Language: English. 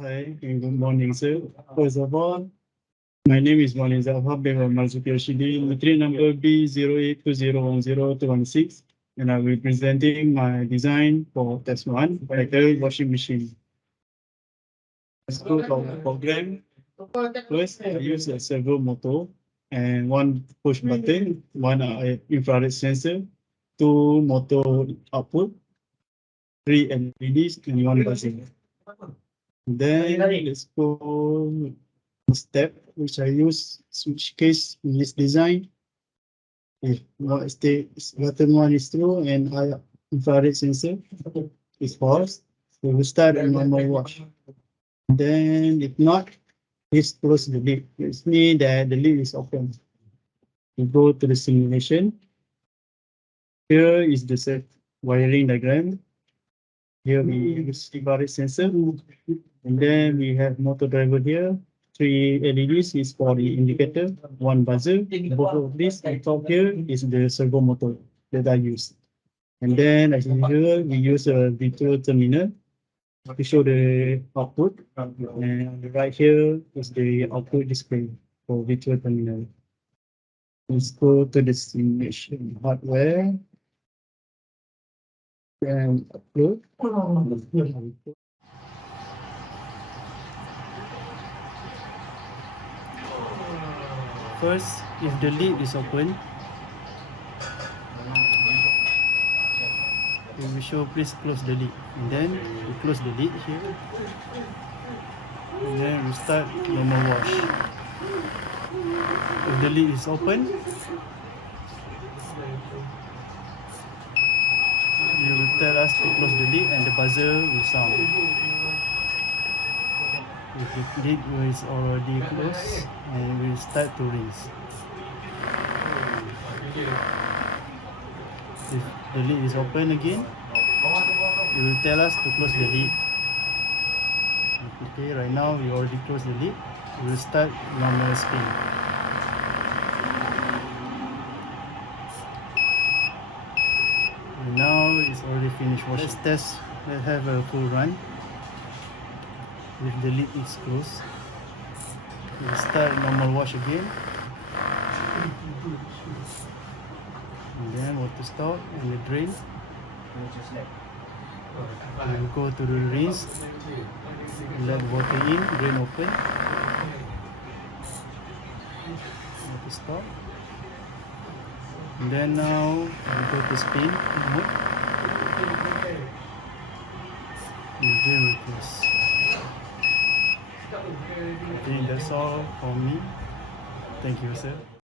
Hi and good morning, sir. First of all, my name is Afham from Marzuki Rashidi, Matric number B082010216, and I will be presenting my design for test one, titled washing machine. Let's go to our program. First, I use a servo motor and one push button, one infrared sensor, two motor output, three LEDs, and one buzzer. Then let's go step which I use switch case in this design. If what state button one is true and I infrared sensor is false, we will start a normal wash. Then if not, please close the lid. It means that the lid is open. We go to the simulation. Here is the set wiring diagram. Here we use infrared sensor, and then we have motor driver here. Three LEDs is for the indicator, one buzzer. Both of these on top here is the servo motor that I use. And then as usual, we use a virtual terminal to show the output. And right here is the output display for virtual terminal. Let's go to the simulation hardware and upload. First, if the lid is open, we will show please close the lid. And then we close the lid here. And then we start normal wash. If the lid is open, you will tell us to close the lid and the buzzer will sound. If the lid is already closed, and we will start to rinse. If the lid is open again, it will tell us to close the lid. Okay, right now we already closed the lid. We will start normal spin. And now it's already finished washing. Let's test. Let's have a full run. If the lid is closed, we will start normal wash again. And then water stop and the drain. We will go to the rinse. Let water in, drain open. Water stop. And then now we go to spin mode. And the drain will close. I think that's all for me. Thank you, sir.